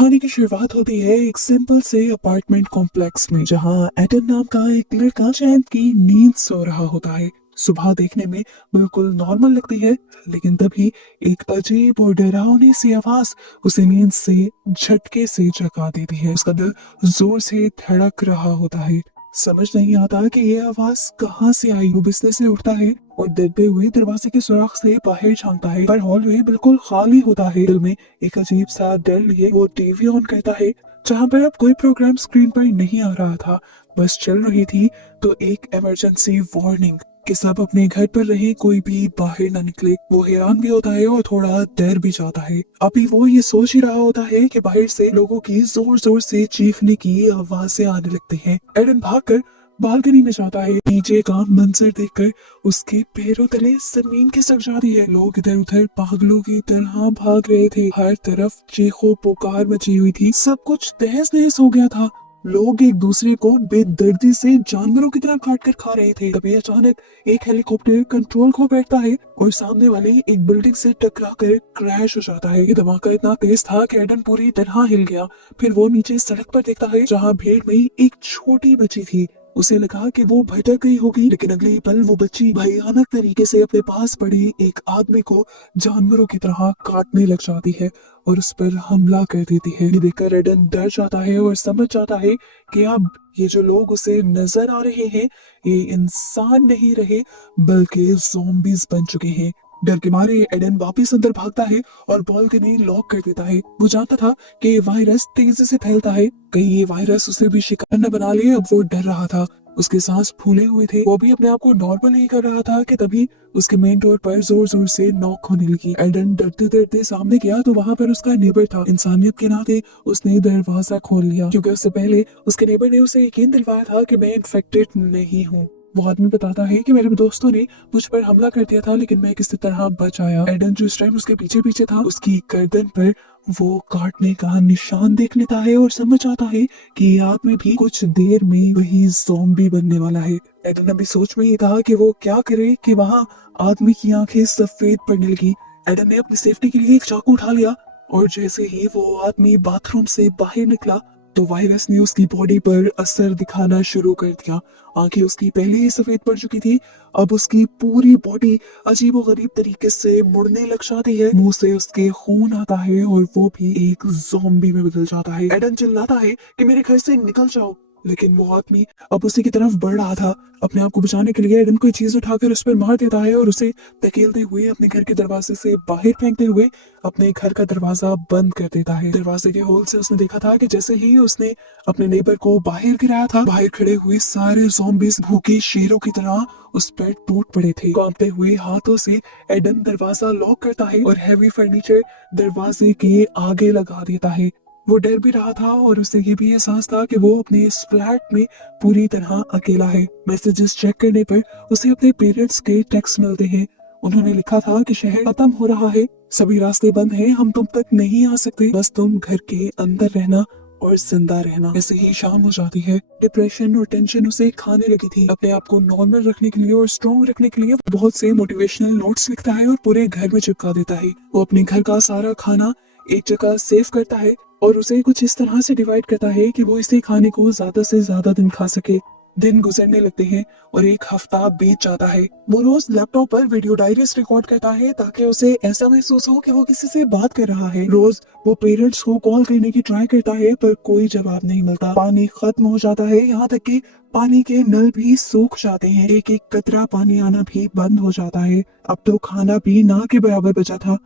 कहानी की शुरुआत होती है एक सिंपल से अपार्टमेंट कॉम्प्लेक्स में, जहां एडम नाम का एक लड़का चैन की नींद सो रहा होता है। सुबह देखने में बिल्कुल नॉर्मल लगती है, लेकिन तभी एक अजीब और डरावनी सी आवाज उसे नींद से झटके से जगा देती है। उसका दिल जोर से धड़क रहा होता है। समझ नहीं आता कि ये आवाज कहाँ से आई। वो बिस्तर से उठता है और दबे हुए दरवाजे के सुराख से बाहर झांकता है, पर हॉलवे बिल्कुल खाली होता है। दिल में एक अजीब सा डर लिए वो टीवी ऑन करता है, जहाँ पर अब कोई प्रोग्राम स्क्रीन पर नहीं आ रहा था, बस चल रही थी तो एक इमरजेंसी वार्निंग कि सब अपने घर पर रहे, कोई भी बाहर ना निकले। वो हैरान भी होता है और थोड़ा डर भी जाता है। अभी वो ये सोच ही रहा होता है कि बाहर से लोगों की जोर जोर से चीखने की आवाजें आने लगती हैं। एडन भागकर बालकनी में जाता है। नीचे का मंजर देखकर उसके पैरों तले जमीन खिसक जाती है। लोग इधर उधर पागलों की तरह भाग रहे थे। हर तरफ चीखों पुकार मची हुई थी। सब कुछ तहस नहस हो गया था। लोग एक दूसरे को बेदर्दी से जानवरों की तरह काट कर खा रहे थे। तभी अचानक एक हेलीकॉप्टर कंट्रोल खो बैठता है और सामने वाली एक बिल्डिंग से टकरा कर क्रैश हो जाता है। ये धमाका इतना तेज था कि एडन पूरी तरह हिल गया। फिर वो नीचे सड़क पर देखता है, जहाँ भीड़ में एक छोटी बच्ची थी। उसे लगा कि वो भटक गई होगी, लेकिन अगले ही पल वो बच्ची भयानक तरीके से अपने पास पड़े एक आदमी को जानवरों की तरह काटने लग जाती है और उस पर हमला कर देती है। ये देखकर एडन डर जाता है और समझ जाता है कि अब ये जो लोग उसे नजर आ रहे हैं, ये इंसान नहीं रहे बल्कि ज़ॉम्बीज़ बन चुके हैं। डर के मारे एडन वापिस अंदर भागता है और बालकनी लॉक कर देता है। वो जानता था कि ये वायरस तेजी से फैलता है, कहीं ये वायरस उसे भी शिकार न बना ले। अब वो डर रहा था, उसके सांस फूले हुए थे। वो भी अपने आप को नॉर्मल नहीं कर रहा था कि तभी उसके मेन डोर पर जोर जोर से नॉक होने लगी। एडन डरते डरते सामने गया तो वहां पर उसका नेबर था। इंसानियत के नाते उसने दरवाजा खोल लिया, क्योंकि उससे पहले उसके नेबर ने उसे यकीन दिलवाया था कि मैं इन्फेक्टेड नहीं हूँ। वो आदमी बताता है कि मेरे दोस्तों ने मुझ पर हमला कर दिया था, लेकिन मैं किसी तरह बच आया। एडन जो इस टाइम उसके पीछे पीछे था, उसकी गर्दन पर वो काटने का निशान देख लेता है और समझ आता है कि ये आदमी भी कुछ देर में वही ज़ॉम्बी बनने वाला है। एडन अभी सोच में ही था कि वो क्या करे कि वहां आदमी की आंखें सफेद पड़ने लगी। एडन ने अपनी सेफ्टी के लिए एक चाकू उठा लिया और जैसे ही वो आदमी बाथरूम से बाहर निकला तो वायरस ने उसकी बॉडी पर असर दिखाना शुरू कर दिया। आंखें उसकी पहले ही सफेद पड़ चुकी थी, अब उसकी पूरी बॉडी अजीबोगरीब तरीके से मुड़ने लग जाती है। मुंह से उसके खून आता है और वो भी एक ज़ॉम्बी में बदल जाता है। एडन चिल्लाता है कि मेरे घर से निकल जाओ, लेकिन वो आदमी अब उसी की तरफ बढ़ रहा था। अपने आप को बचाने के लिए एडन कोई चीज उठाकर उस पर मार देता है और उसे धकेलते हुए अपने घर के दरवाजे से बाहर फेंकते हुए अपने घर का दरवाजा बंद कर देता है। दरवाजे के होल से उसने देखा था कि जैसे ही उसने अपने नेबर को बाहर गिराया था, बाहर खड़े हुए सारे ज़ॉम्बीज़ भूखे शेरों की तरह उस पर टूट पड़े थे। कांपते हुए हाथों से एडन दरवाजा लॉक करता है और हैवी फर्नीचर दरवाजे के आगे लगा देता है। वो डर भी रहा था और उसे ये भी एहसास था कि वो अपने इस फ्लैट में पूरी तरह अकेला है। मैसेजेस चेक करने पर उसे अपने पेरेंट्स के टेक्स्ट मिलते हैं। उन्होंने लिखा था कि शहर खत्म हो रहा है, सभी रास्ते बंद हैं, हम तुम तक नहीं आ सकते, बस तुम घर के अंदर रहना और जिंदा रहना। ऐसे ही शाम हो जाती है। डिप्रेशन और टेंशन उसे खाने लगी थी। अपने आप को नॉर्मल रखने के लिए और स्ट्रॉन्ग रखने के लिए बहुत से मोटिवेशनल नोट्स लिखता है और पूरे घर में चिपका देता है। वो अपने घर का सारा खाना एक जगह सेव करता है और उसे कुछ इस तरह से डिवाइड करता है कि वो इसे खाने को ज्यादा से ज्यादा दिन खा सके। दिन गुजरने लगते हैं और एक हफ्ता बीत जाता है। वो रोज लैपटॉप पर वीडियो डायरीज रिकॉर्ड करता है ताकि उसे ऐसा महसूस हो कि वो किसी से बात कर रहा है। रोज वो पेरेंट्स को कॉल करने की ट्राई करता है, पर कोई जवाब नहीं मिलता। पानी खत्म हो जाता है, यहाँ तक कि पानी के नल भी सूख जाते हैं। एक एक कतरा पानी आना भी बंद हो जाता है। अब तो खाना भी ना के बराबर बचा था।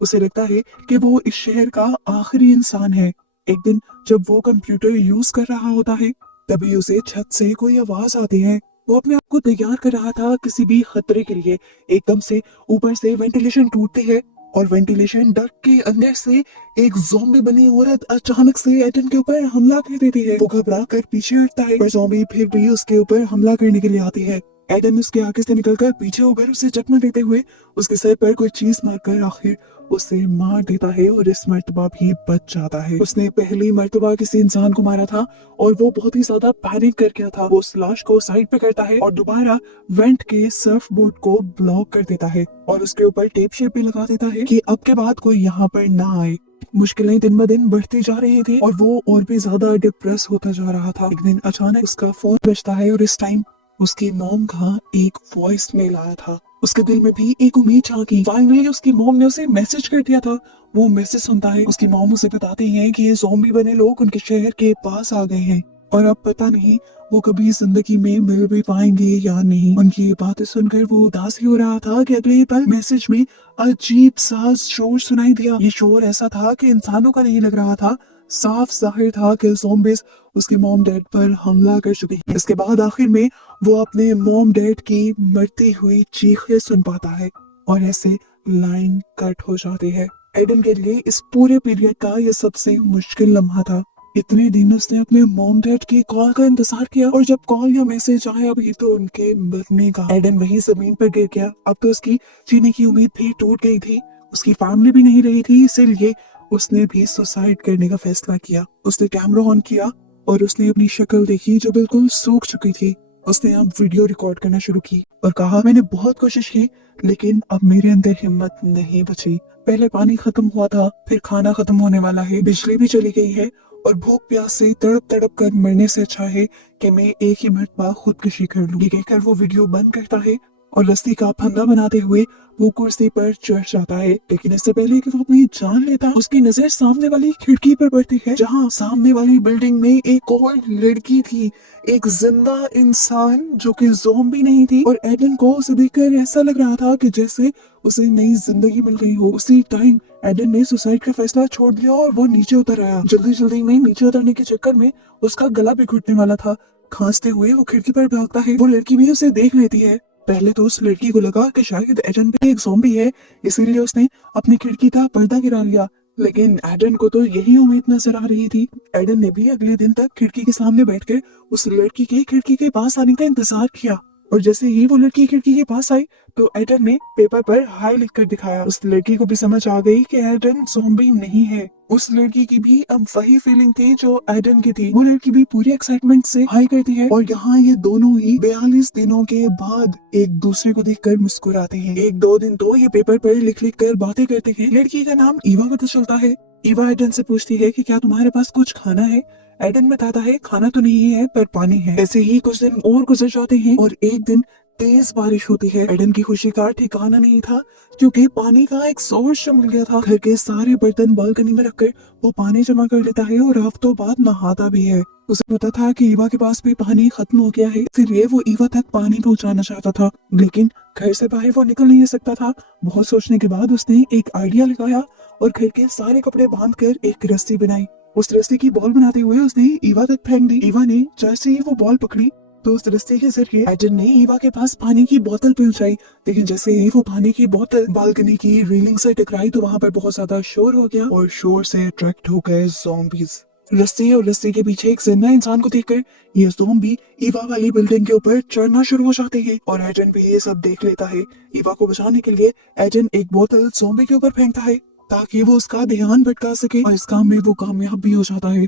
उसे लगता है कि वो इस शहर का आखिरी इंसान है। एक दिन जब वो कंप्यूटर यूज कर रहा होता है, तभी उसे छत से कोई आवाज आती है। वो अपने आप को तैयार कर रहा था किसी भी खतरे के लिए। एकदम से ऊपर से वेंटिलेशन टूटती है और वेंटिलेशन डक्ट के अंदर से एक ज़ॉम्बी बनी औरत अचानक से एडन के ऊपर हमला कर देती है। वो घबरा कर पीछे हटता है, पर ज़ॉम्बी फिर भी उसके ऊपर हमला करने के लिए आती है। एडन उसके आगे से निकलकर पीछे होकर उसे चकमा देते हुए उसके सर पर कोई चीज मारकर आखिर उसे मार देता है और इस मर्तबा भी बच जाता है। उसने पहली मर्तबा किसी इंसान को मारा था और वो बहुत ही ज्यादा पैनिक कर गया था। वो उस लाश को साइड पे करता है और दोबारा वेंट के सर्फ बोर्ड को ब्लॉक कर देता है और उसके ऊपर टेप शेप भी लगा देता है कि अब के बाद कोई यहाँ पर ना आए। मुश्किलें दिन ब दिन बढ़ती जा रही थी और वो और भी ज्यादा डिप्रेस होता जा रहा था। एक दिन अचानक उसका फोन बजता है और इस टाइम उसकी मॉम का एक वॉइस मेल आया था। उसके दिल में भी एक उम्मीद जागी। फाइनली उसकी मॉम ने उसे मैसेज कर दिया था। वो मैसेज सुनता है, उसकी मॉम उसे बताती है कि ये ज़ॉम्बी बने लोग उनके शहर के पास आ गए हैं और अब पता नहीं वो कभी जिंदगी में मिल भी पाएंगे या नहीं। उनकी ये बातें सुनकर वो उदास ही हो रहा था कि अगले ही पल मैसेज में अजीब सा शोर सुनाई दिया। ये शोर ऐसा था कि इंसानों का नहीं लग रहा था। साफ जाहिर था कि ज़ॉम्बीज़ उसके मॉम डैड पर हमला कर चुके हैं। इसके बाद आखिर में वो अपने मॉम डैड की मरती हुई चीखें सुन पाता है और ऐसे लाइन कट हो जाती है। एडन के लिए इस पूरे पीरियड का ये सबसे मुश्किल लम्हा था। इतने दिन उसने अपने मॉम डैड की कॉल का इंतजार किया और जब कॉल या मैसेज आया अभी तो उनके मरने का। एडन वही जमीन पर गिर गया। अब तो उसकी जीने की उम्मीद भी टूट गई थी। उसकी फैमिली भी नहीं रही थी, इसीलिए उसने भी सुसाइड करने का फैसला किया। उसने कैमरा ऑन किया और उसने अपनी शक्ल देखी जो बिल्कुल सूख चुकी थी। उसने अब वीडियो रिकॉर्ड करना शुरू की और कहा, मैंने बहुत कोशिश की लेकिन अब मेरे अंदर हिम्मत नहीं बची। पहले पानी खत्म हुआ था, फिर खाना खत्म होने वाला है, बिजली भी चली गई है और भूख प्यास से तड़प तड़प कर मरने से अच्छा है कि मैं एक ही मरतबा खुदकुशी कर लूं। ये कहकर वो वीडियो बंद करता है और रस्सी का फंदा बनाते हुए वो कुर्सी पर चढ़ जाता है। लेकिन इससे पहले कि वो अपनी जान लेता, उसकी नजर सामने वाली खिड़की पर पड़ती है जहां सामने वाली बिल्डिंग में एक और लड़की थी, एक जिंदा इंसान जो कि ज़ॉम्बी नहीं थी। और एडन को उसे देखकर ऐसा लग रहा था कि जैसे उसे नई जिंदगी मिल गई हो। उसी टाइम एडन ने सुसाइड का फैसला छोड़ दिया और वो नीचे उतर आया। जल्दी जल्दी में नीचे उतरने के चक्कर में उसका गला भी घुटने वाला था। खांसते हुए वो खिड़की पर भागता है। वो लड़की भी उसे देख लेती है। पहले तो उस लड़की को लगा कि शायद एडन भी एक ज़ॉम्बी है, इसीलिए उसने अपनी खिड़की का पर्दा गिरा लिया। लेकिन एडन को तो यही उम्मीद नजर आ रही थी। एडन ने भी अगले दिन तक खिड़की के सामने बैठकर उस लड़की के खिड़की के पास आने का इंतजार किया और जैसे ही वो लड़की खिड़की के पास आई तो एडन ने पेपर पर हाई लिखकर दिखाया। उस लड़की को भी समझ आ गई कि एडन ज़ॉम्बी नहीं है। उस लड़की की भी अब वही फीलिंग थी जो एडन की थी। वो लड़की भी पूरी एक्साइटमेंट से हाई करती है और यहाँ ये दोनों ही 42 दिनों के बाद एक दूसरे को देखकर मुस्कुराते हैं। एक दो दिन तो ये पेपर पर लिख लिख कर बातें करते हैं। लड़की का नाम ईवा पता चलता है। ईवा एडन से पूछती है कि क्या तुम्हारे पास कुछ खाना है। एडन बताता है खाना तो नहीं है पर पानी है। ऐसे ही कुछ दिन और गुजर जाते हैं और एक दिन तेज बारिश होती है। एडन की खुशी का ठिकाना नहीं था क्योंकि पानी का एक सोर्स मिल गया था। घर के सारे बर्तन बालकनी में रखकर वो पानी जमा कर लेता है और हफ्तों बाद नहाता भी है। उसे पता था कि ईवा के पास भी पानी खत्म हो गया है, इसलिए वो ईवा तक पानी पहुंचाना चाहता था, लेकिन घर से बाहर वो निकल नहीं सकता था। बहुत सोचने के बाद उसने एक आइडिया लगाया और घर के सारे कपड़े बांध कर एक रस्सी बनाई। उस रस्सी की बॉल बनाते हुए उसने ईवा तक फेंक दी। ईवा ने जैसे ही वो बॉल पकड़ी तो उस रस्सी के जरिए एडन ने ईवा के पास पानी की बोतल पहुंचाई। लेकिन जैसे ही वो पानी की बोतल बालकनी की रेलिंग से टकराई तो वहां पर बहुत ज्यादा शोर हो गया और शोर से अट्रैक्ट हो गए ज़ॉम्बीज। रस्सी और रस्सी के पीछे एक जिंदा इंसान को देखकर ये ज़ॉम्बी ईवा वाली बिल्डिंग के ऊपर चढ़ना शुरू हो जाते हैं और एडन भी ये सब देख लेता है। ईवा को बचाने के लिए एडन एक बोतल ज़ॉम्बी के ऊपर फेंकता है ताकि वो उसका ध्यान भटका सके और इस काम में वो कामयाब भी हो जाता है।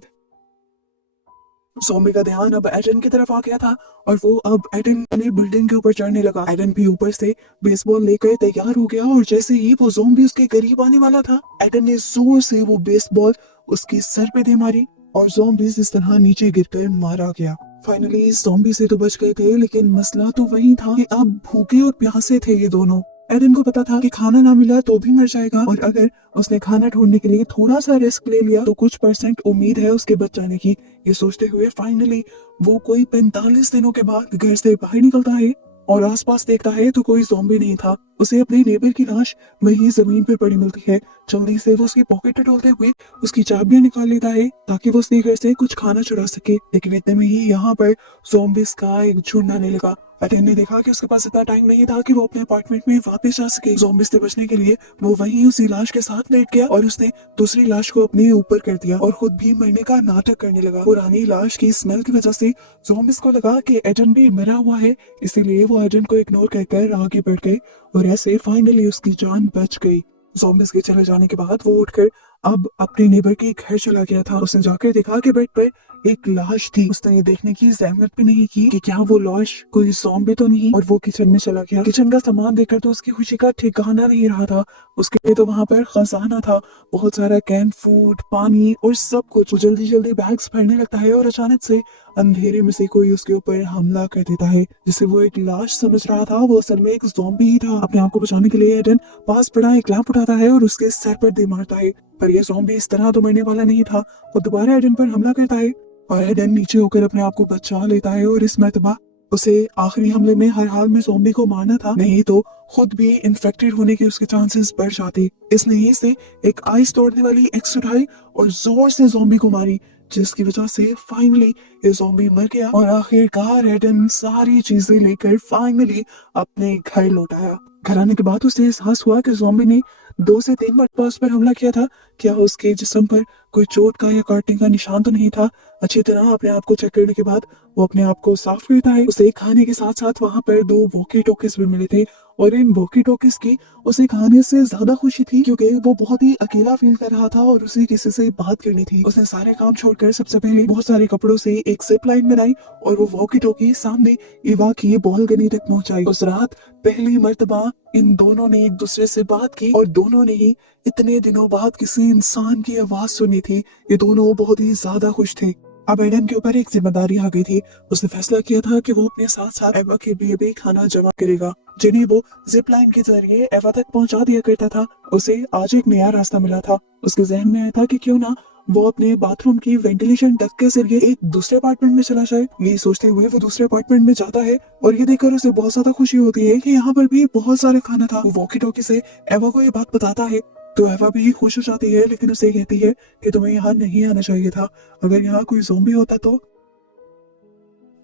ज़ॉम्बी का ध्यान अब एडन की तरफ आ गया था और वो अब एडन ने बिल्डिंग के ऊपर चढ़ने लगा। एडन भी ऊपर से बेसबॉल लेकर तैयार हो गया और जैसे ही वो ज़ॉम्बी उसके करीब आने वाला था एडन ने जोर से वो बेसबॉल उसके सर पे दे मारी और ज़ॉम्बीज़ इस तरह नीचे गिरकर मारा गया। फाइनली ज़ॉम्बी से तो बच गए थे, लेकिन मसला तो वही था कि अब भूखे और प्यासे थे ये दोनों। एडन को पता था कि खाना ना मिला तो भी मर जाएगा और अगर उसने खाना ढूंढने के लिए थोड़ा सा रिस्क ले लिया तो कुछ परसेंट उम्मीद है उसके बच जाने की। ये सोचते हुए फाइनली वो कोई 45 दिनों के बाद घर से बाहर निकलता है और आसपास देखता है तो कोई ज़ॉम्बी नहीं था। उसे अपने नेबर की लाश वहीं जमीन पर पड़ी मिलती है। जल्दी से वो उसकी पॉकेट टटोलते हुए उसकी चाबियां निकाल लेता है ताकि वो उसके घर से कुछ खाना चुरा सके। लेकिन इतने में ही यहाँ पर ज़ॉम्बीज़ का एक झुंड आने लगा। एडन ने देखा कि उसके पास इतना टाइम नहीं था कि वो अपने अपार्टमेंट में वापस जा सके। ज़ॉम्बीज़ से बचने के लिए वो वहीं उसी लाश के साथ लेट गया और उसने दूसरी लाश को अपने ऊपर कर दिया और खुद भी मरने का नाटक करने लगा। पुरानी लाश की स्मेल की वजह से ज़ॉम्बीज़ को लगा कि एडन भी मरा हुआ है, इसीलिए वो एडन को इग्नोर कर आगे बढ़ गए और ऐसे फाइनली उसकी जान बच गई। ज़ॉम्बीज़ के चले जाने के बाद वो उठकर अब अपने नेबर के घर चला गया था। उसने जाकर देखा कि बेड पर एक लाश थी। उसने ये देखने की जहमत भी नहीं की कि क्या वो लाश कोई ज़ॉम्बी तो नहीं, और वो किचन में चला गया। किचन का सामान देखकर तो उसकी खुशी का ठिकाना नहीं रहा था। उसके लिए तो वहां पर खजाना था, बहुत सारा कैन फूड, पानी और सब कुछ। वो जल्दी जल्दी बैग्स भरने लगता है और अचानक से अंधेरे में से कोई उसके ऊपर हमला कर देता है, जिसे वो एक लाश समझ रहा था वो असल में एक ज़ॉम्बी ही था। अपने आप को बचाने के लिए एडन पास पड़ा एक लैंप उठाता है और उसके सर पर दे मारता है, पर यह ज़ॉम्बी इस तरह तो मरने वाला नहीं था। वो दोबारा एडन पर हमला करता है और एडन नीचे होकर अपने आप को बचा लेता है और इस मर्तबा उसे आखिरी हमले में हर हाल में ज़ॉम्बी को मारना था, नहीं तो खुद भी इन्फेक्टेड होने के उसके चांसेस बढ़ जाते। इसने यहीं से एक आइस तोड़ने वाली एक्स उठाई और जोर से ज़ॉम्बी को मारी, जिसकी वजह से फाइनली ये ज़ॉम्बी मर गया और आखिरकार एडन सारी चीजें लेकर फाइनली अपने घर लौट आया। घर आने के बाद उसे एहसास हुआ कि ज़ॉम्बी ने 2 से 3 मरतबा उस पर हमला किया था। क्या उसके जिस्म पर कोई चोट का या काटने का निशान तो नहीं था? अच्छी तरह अपने आप को चेक करने के बाद वो अपने आप को साफ करता है। उसे खाने के साथ साथ वहां पर 2 वॉकी टॉकीज भी मिले थे और इन वॉकी टॉकीज की उसे खाने से ज्यादा खुशी थी, क्योंकि वो बहुत ही अकेला फील कर रहा था और उसे किसी से बात करनी थी। उसने सारे काम छोड़कर सबसे पहले बहुत सारे कपड़ों से एक जिप लाइन बनाई और वो वॉकी टॉकी सामने इवा की बालकनी तक पहुंचाई। उस रात पहली मर्तबा इन दोनों ने एक दूसरे से बात की और दोनों ने ही इतने दिनों बाद किसी इंसान की आवाज सुनी थी। ये दोनों बहुत ही ज्यादा खुश थे। अब एडन के ऊपर एक जिम्मेदारी आ गई थी। उसने फैसला किया था कि वो अपने साथ साथ एवा के लिए भी खाना जमा करेगा, जिन्हें वो जिप लाइन के जरिए एवा तक पहुंचा दिया करता था। उसे आज एक नया रास्ता मिला था। उसके जहन में आया था कि क्यों ना वो अपने बाथरूम की वेंटिलेशन डक्ट के जरिए एक दूसरे अपार्टमेंट में चला जाए। यही सोचते हुए वो दूसरे अपार्टमेंट में जाता है और ये देखकर उसे बहुत ज्यादा खुशी होती है कि यहाँ पर भी बहुत सारे खाना था। वो वॉकी टॉकी से एवा को ये बात बताता है तो एवा भी खुश हो जाती है, लेकिन उसे कहती है कि तुम्हें यहाँ नहीं आना चाहिए था। अगर यहाँ कोई ज़ॉम्बी होता तो।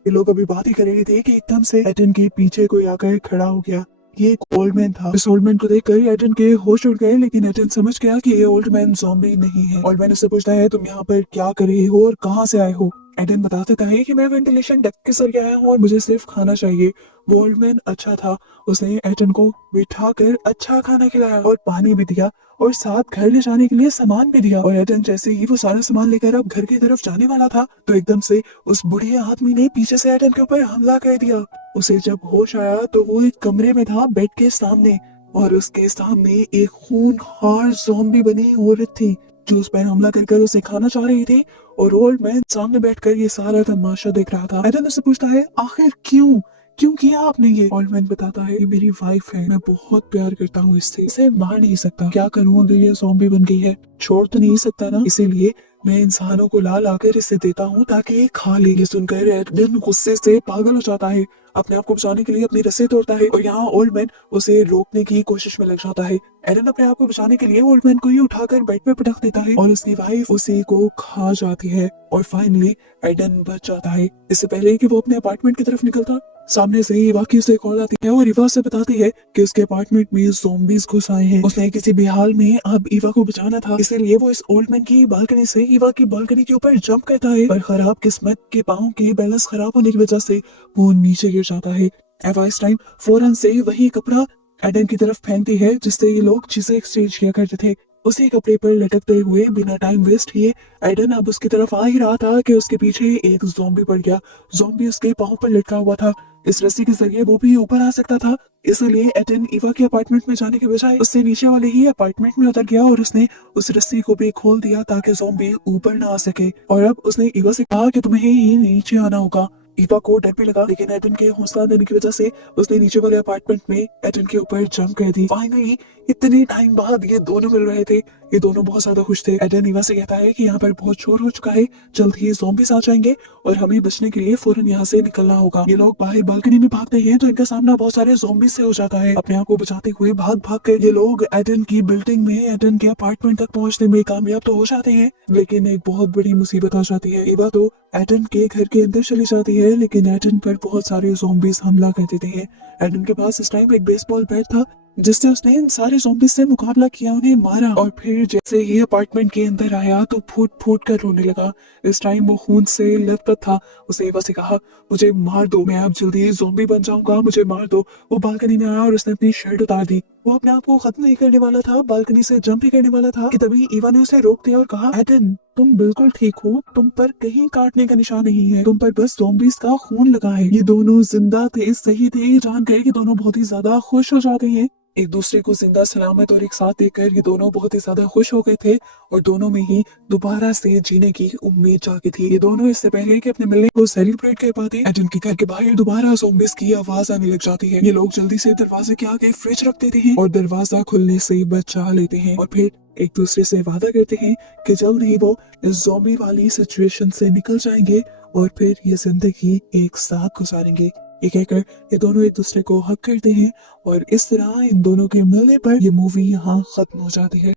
ये लोग अभी बात ही कर रहे थे कि एकदम से एडन के पीछे कोई आकर खड़ा हो गया। ये एक ओल्ड मैन था। इस ओल्ड मैन को देखकर एडन के होश उड़ गए, लेकिन एडन समझ गया कि ये ओल्ड मैन ज़ॉम्बी नहीं है। ओल्ड मैन उससे पूछता है तुम यहाँ पर क्या कर रहे हो और कहाँ से आए हो? एडन बता देता है कि मैं वेंटिलेशन डक्ट के सर आया हूँ और मुझे सिर्फ खाना चाहिए। वो ओल्ड मैन अच्छा था, उसने एडन को बिठा कर अच्छा खाना खिलाया और पानी भी दिया और साथ घर ले जाने के लिए सामान भी दिया। और एडन जैसे ही वो सारा सामान लेकर अब घर की तरफ जाने वाला था तो एकदम से उस बुढ़े आदमी ने पीछे से एडन के ऊपर हमला कर दिया। उसे जब होश आया तो वो एक कमरे में था बेड के सामने, और उसके सामने एक खूंखार ज़ॉम्बी बनी औरत थी जो उस पर हमला कर उसे खाना चाह रही थी। और ओल्ड मैन सामने बैठकर ये सारा तमाशा देख रहा था। एडन उससे पूछता है आखिर क्यों क्यों किया आपने ये? ओल्ड मैन बताता है ये मेरी वाइफ है, मैं बहुत प्यार करता हूँ इससे, इसे मार नहीं सकता। क्या करूँ अगर ये ज़ॉम्बी बन गई है? छोड़ तो नहीं सकता ना, इसीलिए मैं इंसानों को ला लाकर इसे देता हूँ ताकि ये खा ले। ये सुनकर एडन गुस्से से पागल हो जाता है, अपने आप को बचाने के लिए अपनी रस्सी तोड़ता है और यहाँ ओल्ड मैन उसे रोकने की कोशिश में लग जाता है। एडन अपने आप को बचाने के लिए ओल्ड मैन को ही उठाकर बेड पे पटक देता है और उसकी वाइफ उसी को खा जाती है और फाइनली एडन बच जाता है। इससे पहले कि वो अपने अपार्टमेंट की तरफ निकलता, सामने से इवा की उसे कॉल आती है और इवा से बताती है कि उसके अपार्टमेंट में ज़ॉम्बीज़ घुस आए हैं। उसने किसी भी हाल में अब इवा को बचाना था, इसीलिए वो इस ओल्ड मैन की बालकनी से इवा की बालकनी के ऊपर जंप करता है, पर खराब किस्मत के पाँव के बैलेंस खराब होने की वजह से वो नीचे गिर जाता है। एवा इस टाइम फौरन से वही कपड़ा एडन की तरफ फेंकती है जिससे ये लोग चीजें एक्सचेंज किया करते थे। उसी कपड़े पर लटकते हुए बिना टाइम वेस्ट किए एडन अब उसकी तरफ आ ही रहा था कि उसके पीछे एक ज़ॉम्बी पड़ गया। ज़ॉम्बी उसके पाँव पर लटका हुआ था। इस रस्सी के जरिए वो भी ऊपर आ सकता था, इसलिए एडन इवा के अपार्टमेंट में जाने के बजाय उससे नीचे वाले ही अपार्टमेंट में उतर गया और उसने उस रस्सी को भी खोल दिया ताकि ज़ॉम्बी ऊपर ना आ सके। और अब उसने इवा से कहा कि तुम्हें ही नीचे आना होगा। इवा को डर भी लगा, लेकिन एडन के हौसला देने की वजह से उसने नीचे वाले अपार्टमेंट में एडन के ऊपर जंप कर दी। फाइनली इतने टाइम बाद ये दोनों मिल रहे थे। ये दोनों बहुत ज्यादा खुश थे। एडन इवा से कहता है कि यहाँ पर बहुत शोर हो चुका है, जल्द ही ज़ॉम्बीज़ आ जाएंगे और हमें बचने के लिए फौरन यहाँ से निकलना होगा। ये लोग बाहर बालकनी में भागते हैं तो इनका सामना बहुत सारे ज़ॉम्बीज़ से हो जाता है। अपने आप को बचाते हुए भाग भाग कर ये लोग एडन की बिल्डिंग में एडन के अपार्टमेंट तक पहुंचने में कामयाब तो हो जाते हैं, लेकिन एक बहुत बड़ी मुसीबत आ जाती है। इवा तो एडन के घर के अंदर चली जाती है, लेकिन एडन पर बहुत सारे ज़ॉम्बीज हमला कर देते हैं। एडन के पास इस टाइम एक बेसबॉल बैट था, जिससे उसने इन सारे ज़ॉम्बीज से मुकाबला किया, उन्हें मारा और फिर जैसे ही अपार्टमेंट के अंदर आया तो फूट फूट कर रोने लगा। इस टाइम वो खून से लथपथ था। उसने एवा से कहा, मुझे मार दो, मैं अब जल्दी ज़ॉम्बी बन जाऊंगा, मुझे मार दो। वो बालकनी में आया और उसने अपनी शर्ट उतार दी। वो अपने आप को खत्म नहीं करने वाला था, बालकनी से जंप ही करने वाला था कि तभी ईवा ने उसे रोक दिया और कहा, एडन तुम बिल्कुल ठीक हो, तुम पर कहीं काटने का निशान नहीं है, तुम पर बस ज़ॉम्बीज का खून लगा है। ये दोनों जिंदा थे, सही थे। ये जान गए कि दोनों बहुत ही ज्यादा खुश हो जाते हैं। एक दूसरे को जिंदा सलामत और एक साथ देखकर ये दोनों बहुत ही ज्यादा खुश हो गए थे और दोनों में ही दोबारा से जीने की उम्मीद जागी थी। ये दोनों इससे पहले कि अपने मिलने को सेलिब्रेट कर पाते, एडन के घर के बाहर दोबारा ज़ॉम्बीज की आवाज आने लग जाती है। ये लोग जल्दी से दरवाजे के आगे फ्रिज रख देते हैं और दरवाजा खुलने से बचा लेते हैं और फिर एक दूसरे से वादा करते हैं कि जल्द ही वो इस ज़ॉम्बी वाली सिचुएशन से निकल जाएंगे और फिर ये जिंदगी एक साथ गुजारेंगे। ये कहकर ये दोनों एक दूसरे को हक करते हैं और इस तरह इन दोनों के मिलने पर ये मूवी यहाँ खत्म हो जाती है।